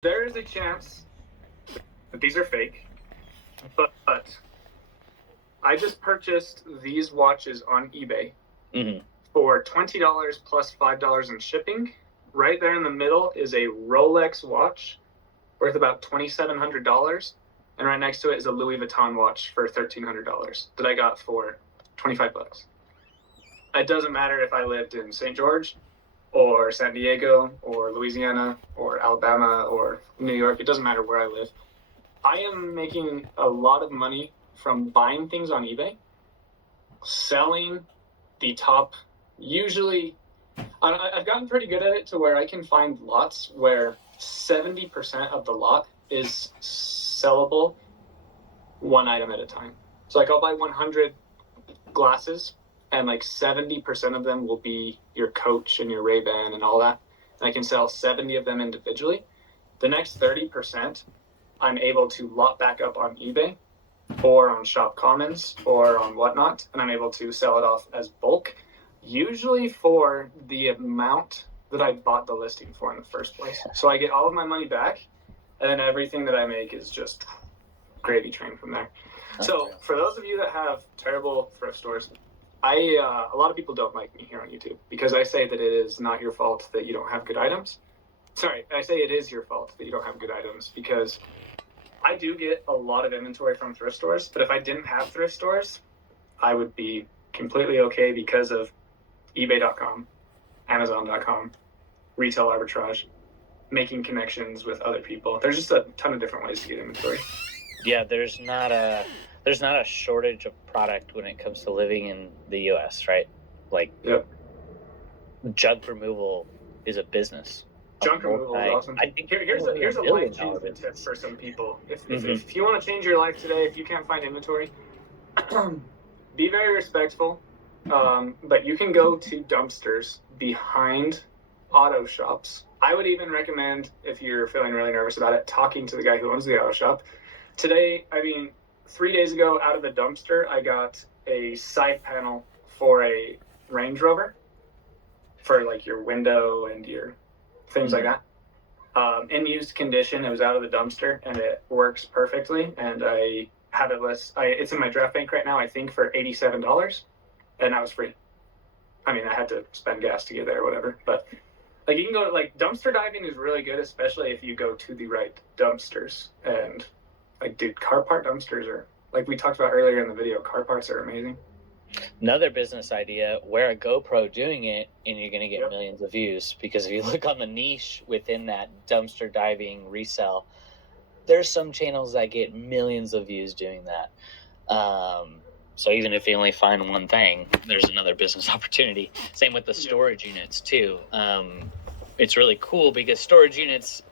There is a chance that these are fake, but I just purchased these watches on eBay for $20 plus $5 in shipping. Right there in the middle is a Rolex watch worth about $2,700, and right next to it is a Louis Vuitton watch for $1,300 that I got for 25 bucks. It doesn't matter if I lived in St. George or San Diego or Louisiana or Alabama or New York. It doesn't matter where I live. I am making a lot of money from buying things on eBay, selling the top. Usually, I've gotten pretty good at it to where I can find lots where 70% of the lot is sellable one item at a time. So like I'll buy 100 glasses and like 70% of them will be your Coach and your Ray-Ban and all that. And I can sell 70 of them individually. The next 30% I'm able to lot back up on eBay or on Shop Commons or on whatnot, and I'm able to sell it off as bulk, usually for the amount that I bought the listing for in the first place. So I get all of my money back, and then everything that I make is just gravy train from there. So for those of you that have terrible thrift stores, a lot of people don't like me here on YouTube because I say that it is not your fault that you don't have good items. Sorry, I say it is your fault that you don't have good items because I do get a lot of inventory from thrift stores, but if I didn't have thrift stores, I would be completely okay because of eBay.com, Amazon.com, retail arbitrage, making connections with other people. There's just a ton of different ways to get inventory. Yeah, there's not a shortage of product when it comes to living in the U.S., right? Like, yep. Junk removal is a business. Junk removal is awesome. I think here's a life-changing tip for some people. If you want to change your life today, if you can't find inventory, be very respectful. But you can go to dumpsters behind auto shops. I would even recommend, if you're feeling really nervous about it, talking to the guy who owns the auto shop. Today, 3 days ago, out of the dumpster, I got a side panel for a Range Rover for like your window and your things like that. In used condition, it was out of the dumpster and it works perfectly. And I have it it's in my draft bank right now, I think for $87, and that was free. I had to spend gas to get there or whatever, but like you can go dumpster diving is really good, especially if you go to the right dumpsters. And dude, car part dumpsters are, like we talked about earlier in the video, car parts are amazing. Another business idea, wear a GoPro doing it and you're going to get millions of views, because if you look on the niche within that dumpster diving resell, there's some channels that get millions of views doing that. So even if you only find one thing, there's another business opportunity. Same with the storage units too. It's really cool because storage units,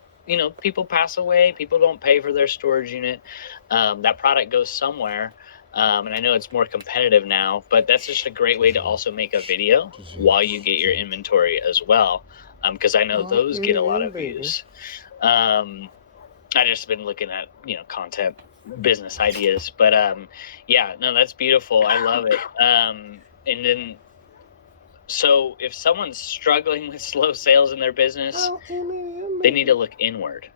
people pass away, people don't pay for their storage unit. That product goes somewhere. And I know it's more competitive now, but that's just a great way to also make a video while you get your inventory as well. Because I know those get a lot of views. I just been looking at, content business ideas, but that's beautiful. I love it. And then, so if someone's struggling with slow sales in their business, they need to look inward.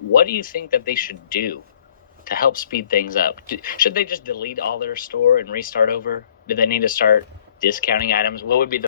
What do you think that they should do to help speed things up? Should they just delete all their store and restart over? Do they need to start discounting items? What would be the